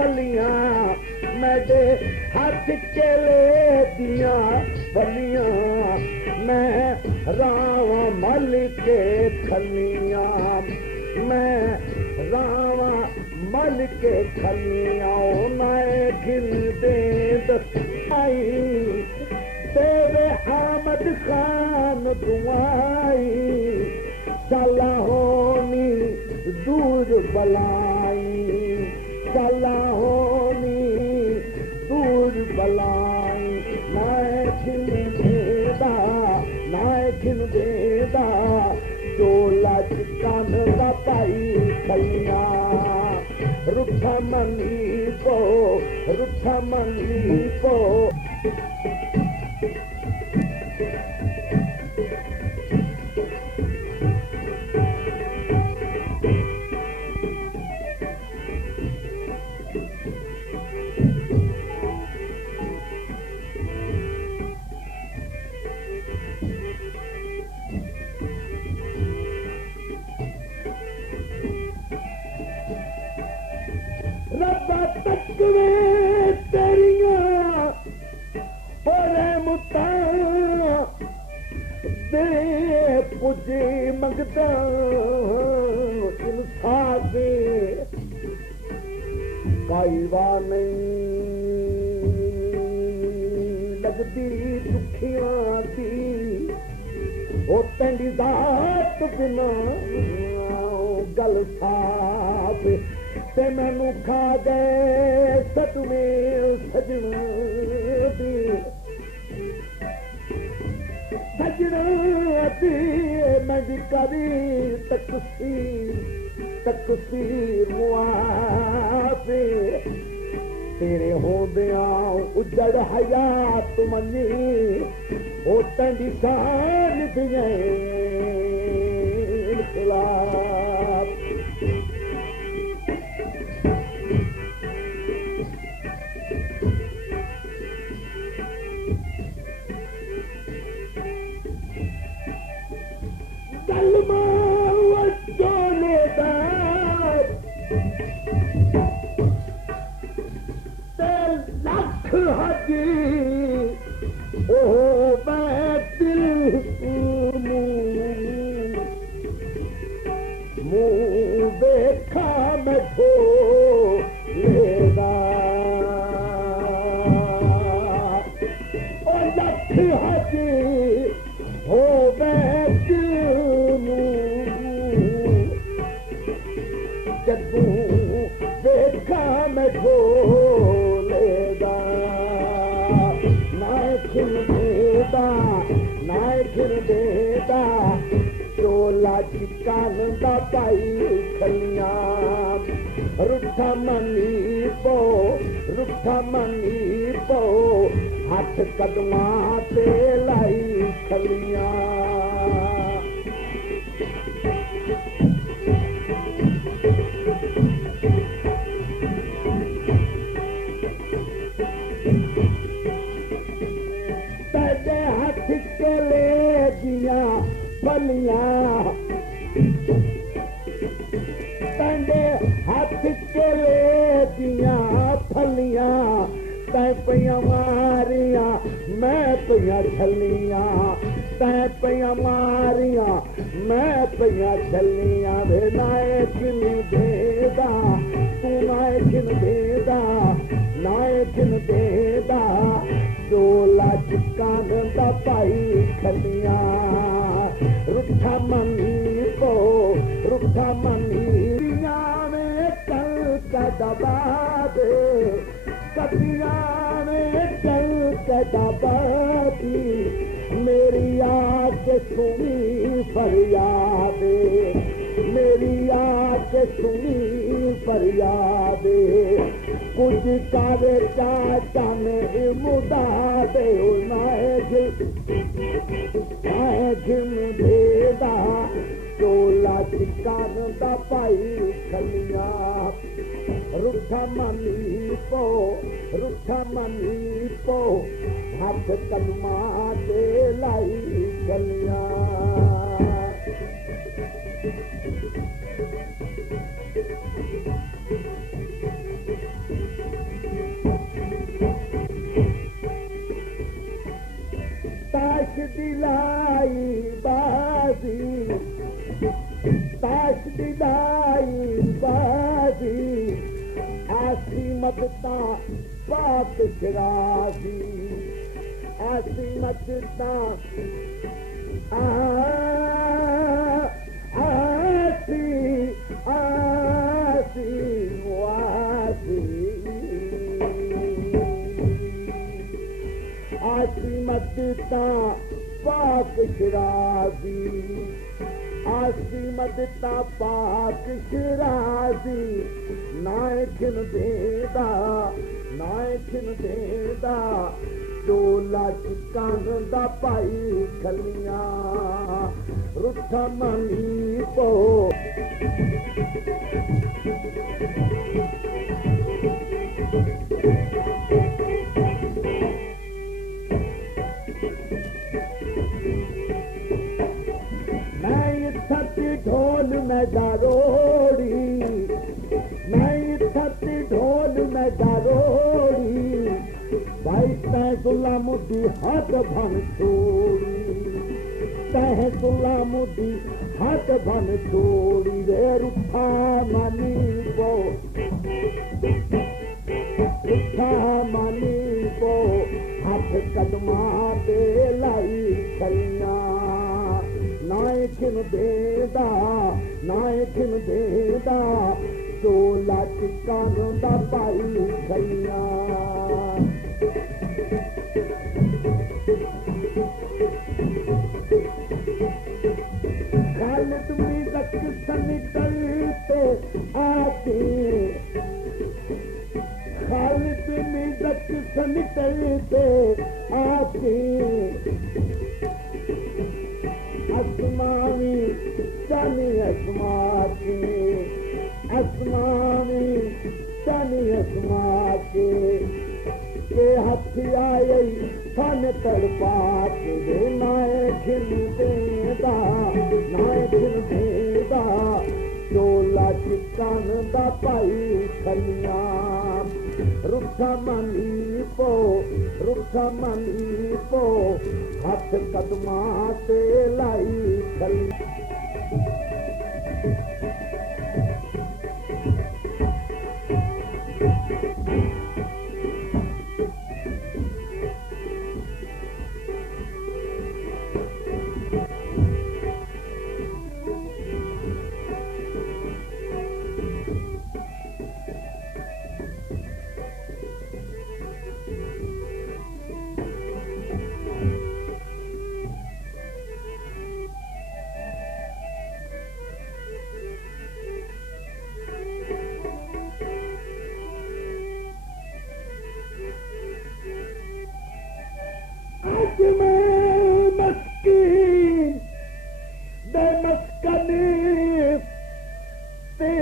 फलियां मेरे हाथ केले दिया फलियां मैं रावा मल के खलियां मैं रावा मल के खलियां मैं घिन दे आई तेरे आमद खान दुआई चला होनी दूर बलाई चला होनी दूर बलाई नाय खिन देदा जो लज कान दा पाई खलियां रुठा मनी को रब्बा तकवे तेरियां और मुता दे पुजे मंगदा इंसाफ पाईवा नहीं लगदी दुखियां दी ओ तेरी दात बिना गल साफ ते मैनू खा गए सतमे सजना दी मैं भी करी तकसीर मुआफे तेरे होंदिया उजड़ हयात मनी ओ तेरी शान दिए खिलाफ लख हजी ओ दिल मुँह देखा मैं खो लेगा ओ लख हजी हो जदू देखा मैं ढोलेगा नाय खिन देदा चोला चिकान दा पाई खलियां रुठा मनी पो हाथ कदमा ते लाई खलियां फलियां तंडे हाथ केले दिया फलियां तै पिया मारिया मैं पिया छलियां तै पिया मारिया मैं पिया छलियां वे नाय खिन देदा तू नाय खिन देदा जो लज कान दा पाई खलियां रुठा मनी में कल का दबा दे कतिया में कल का दबा दी मेरी आँख सुनी फरियादे मेरी आँख सुनी फरियादे कुछ करे चाचा ने मुदा दे झिम देदा चोला चिकान दा पाई खलियां रुठा मनी पो हाथ कदमा दे लाई खलियां मचता पाक शराबी ऐसी मचता आसी आसी वासी आसी मचता पाक शराबी आसी मदता पाक शराबी नाए खिन देदा चोला चिकान दा पाई खलियां रुठा मनी पो ढोल में डारोड़ी मैं थती ढोल में डारोड़ी भाई तय सुला मुद्दी हाथ भन छोड़ी तय सुला मुद्दी हाथ भन छोड़ी रे रुठा मानी पो हाथ कदमा पे लाई खलियां नाए खिन देदा चोला चिकान दा पाई खलियां खालिद मीज़क सनिकलते आके खालिद मीज़क सनिकलते आके असमावी चनी असमा के हथी आई फन तड़पा के नाए खिल देदा चोला चिकान दा पाई खलियां रुठा मनी पो हाथ कदमा ते लाई खलियां मस्कीन दे मस्कनी ते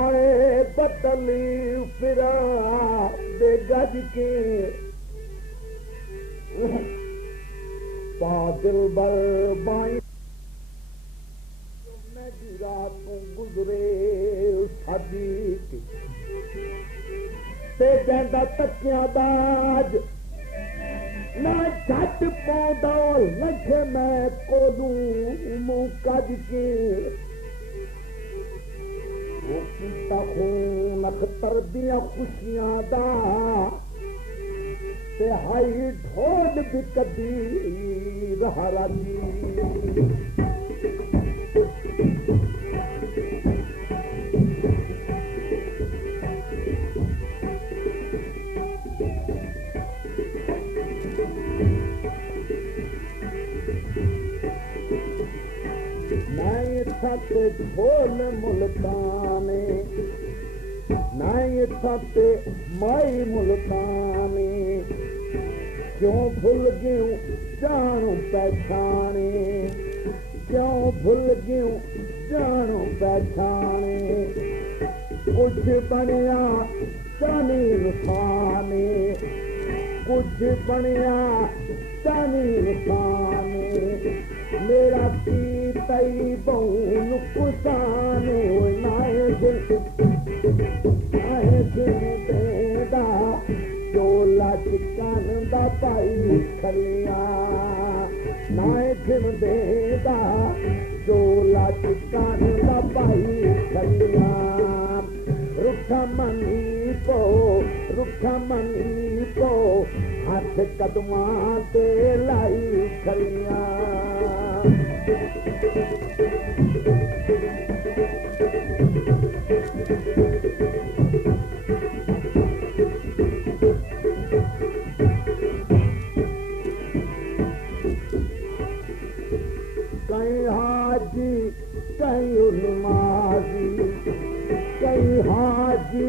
आए बदली फिरा दे गज के पादिल बर बाई मेरी रात गुजरे सादी ते जंदा तकिया बाज ना झट पौधा लख मैं कोलू मुंह कज के खून अखतर दिया खुशियां दा ते हाई ढोल भी कदी रहा जी ढोल मुल्ताने नाई थाते माई मुल्ताने क्यों भूल गयूं जानू पहचाने क्यों भूल गयूं जानू पहचाने कुछ बनया चानी इंसाने कुछ बनया चानी इंसाने मेरा पी तई बहुन कुसाने नाए दिल देदा चोला चिकान दा पाई खलियां नाए दिल देदा चोला चिकान दा पाई खलियां रुठा मनी पो रुखा मनी पो हाथ कदमां ते लाई खलियां कहीं हाजी कहीं नमाजी कहीं हाजी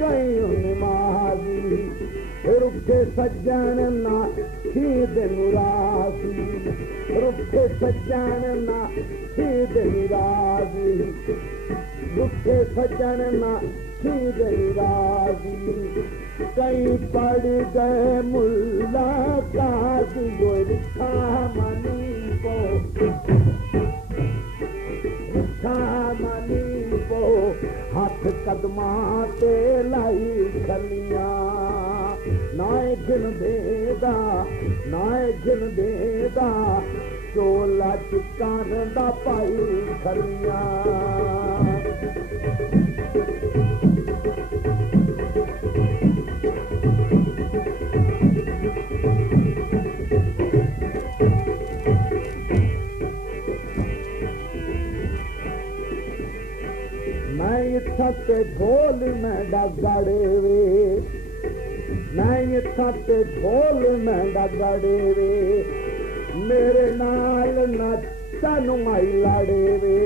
कहीं नमाजी रुखे सज्जन ना खीद मुराजी रुखे सज्जन ना खीद मुराजी रुखे सज्जन ना खीद मुराजी कहीं पड़ गए मुल्ला काजी रुखा मनी पो रुखा मनी पो हाथ कदमां ते लाई खलियां नाए घिन देदा नाए घिन देदा चोला चिकान दा पाई खलियां इत्थे ढोल में डगड़े वे मैं इत्थे ढोल में डगड़े वे मेरे नाल नचन माई लड़े वे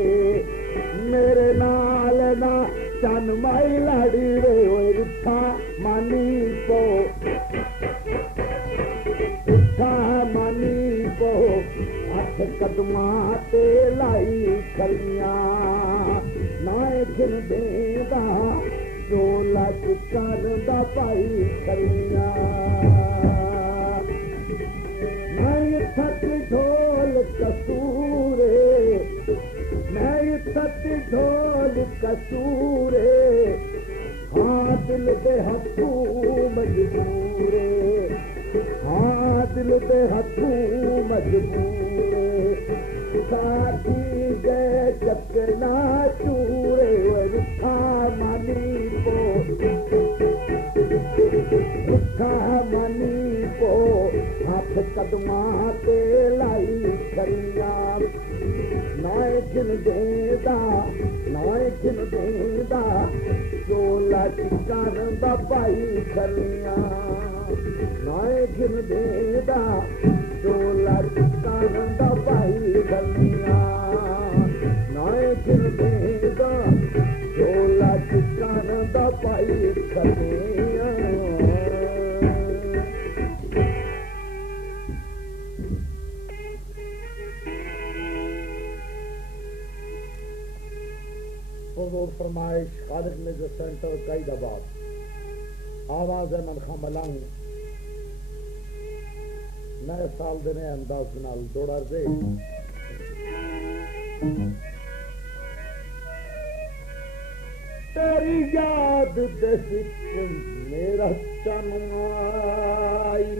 मेरे नाल नचन माई लड़ी वे ओए रुठा मानी पो रुठा मानी पो हाथ कदमां ते लाई खलियां नाए घिन देदा चोला चिकान दा पाई खलियां मैं थक ढोल कसूरे मैं थक ढोल कसूरे हाँ दिल दे हथू मजबूरे हाँ दिल दे हथू मजबूरे साथी गए चकना चूरे रुखा मनी पो रुखा मनी पो हाथ कदमां ते लाई खलियां नाए घिन देदा नाए घिन देदा चोला चिकान दा पाई खलियां नाए घिन देदा चोला चिकान दा पाई खलियां नाए घिन देदा चोला चिकान दा पाई खलियां हुजूर फरमाइश खालिक ने जो सेंटर कई दबा आवाज है मन खा मलंग नए साल देने अंदाज नाल दौड़ा दे तेरी याद दे विच मेरा जन्म आई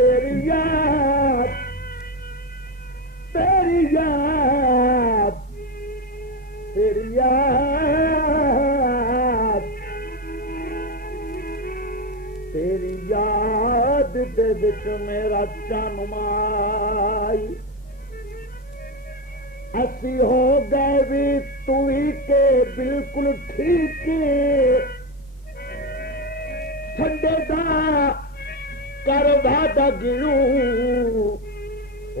तेरी याद तेरी याद तेरी याद तेरी याद दे विच मेरा जन्म आई असी हो गए भी तू ही के बिल्कुल ठीक ठंडे दा कर वादा गिरू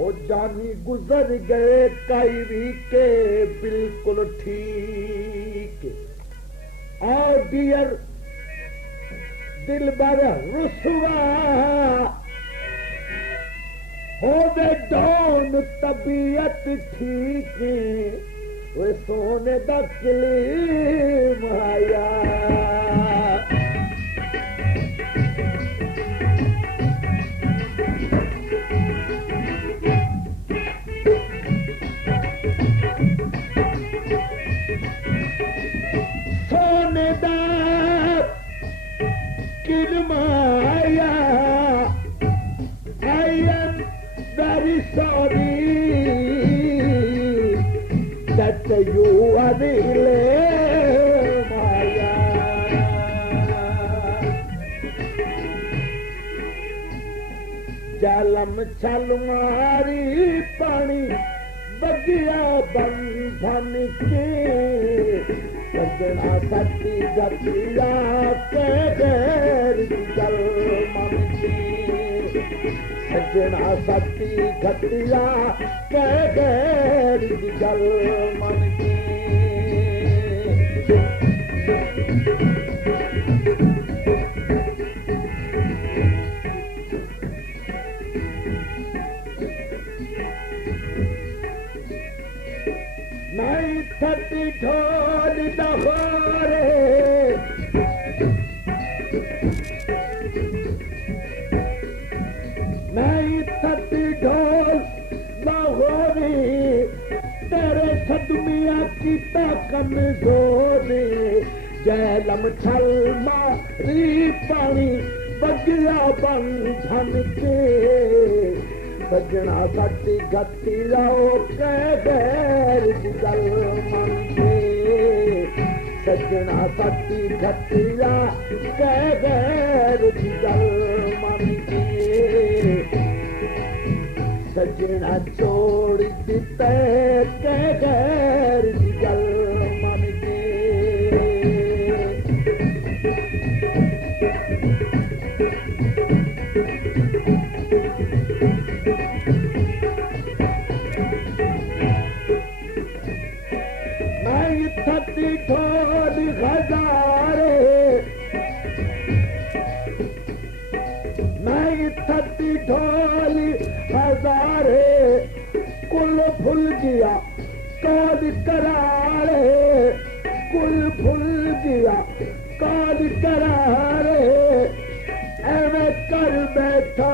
ओ जानी गुजर गए कई भी के बिल्कुल ठीक और डियर दिल बर रुसवा हो दे डोन तबीयत ठीक वे सोने दा किली माया सोने दा किल माया very sorry that you are the Maya. जालम छल मारी पानी बगिया बंधन के सजना सती गतिया के गैर जल मन की सजना सती गतिया के गैर जल मन की नहीं थती ढोल दहोरे नहीं थती ढोल दहोरे तेरे सदमिया की कमजोरी जैलम छल मारी पानी बगिया बंधन के सजना सती गति लाओ के गैर जल मन के सजना सती गति ला के गैर जल मन के सजना छोड़ देते के गैर जल मन के थती ढोल हजारे नहीं थती ढोल हजारे कुल फुल गया काल करारे कुल फुल गया काल करारे एवं कर बैठा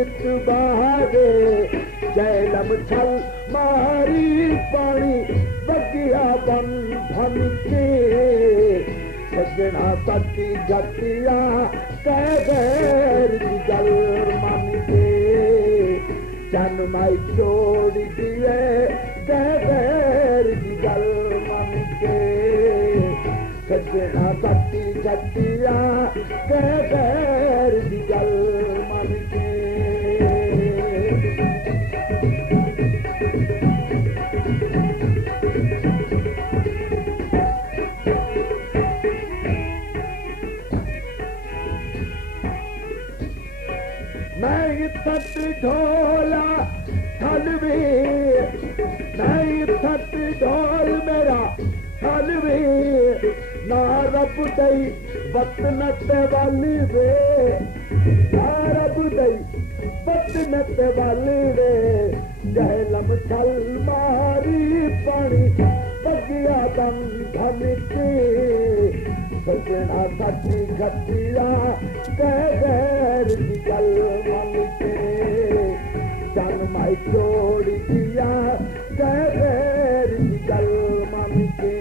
इतबारे जैलम छल मारी पानी बगिया बंधन के सजना सती गतिया कह गैर जल मन के जन्माई छोड़ दिए कह गैर जल मन के सजना सती गतिया कह गैर जल मन के नहीं थत ढोला थलवी नहीं थत ढोल मेरा थलवी ना रब दई बतनत वाली वे ना रब दई बतनत वाली वे जहलम छल मारी पानी बगिया बंधन के सजना सती गतिया कह गैर जल मन के जन्माई छोड़ दिया कह गैर जल मन के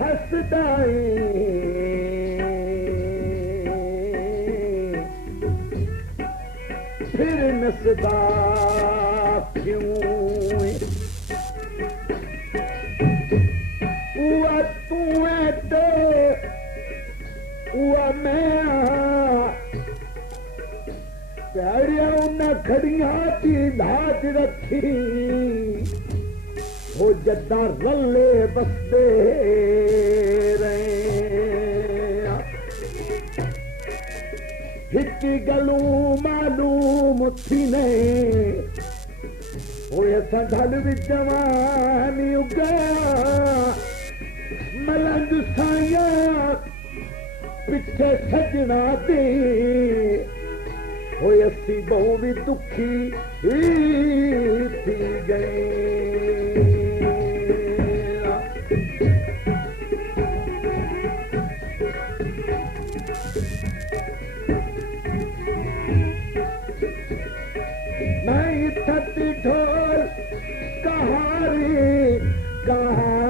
हंसदाई फिर नसदा क्यों हुआ तू है तो हुआ मैं प्यारिया उन्हें खड़िया की लाज रखी वो जद्दा रले बसते रहे हिकी गलू मालूम थी ने वो ऐसा ढल भी जवानी उगा मलंग साया पिछे सजना दे वो ऐसी बहु भी दुखी थी गई नहीं थती ढोल कहारी कहारी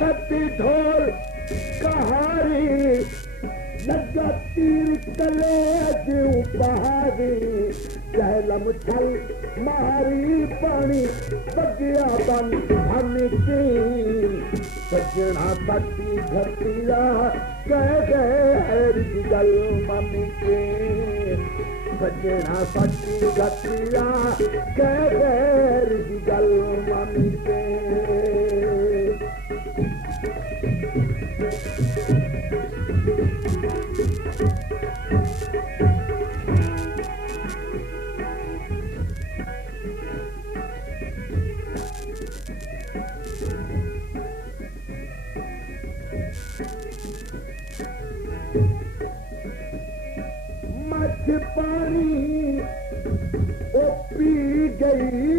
थती ढोल कहारी लगा तीर कलेज पहाड़ी जहलम छल मारी पानी बगिया बन हमकी सजना सती घटिया कह गए गल मन के सजना सती घटिया कह गए गल मन के मछ पानी ओ पी गई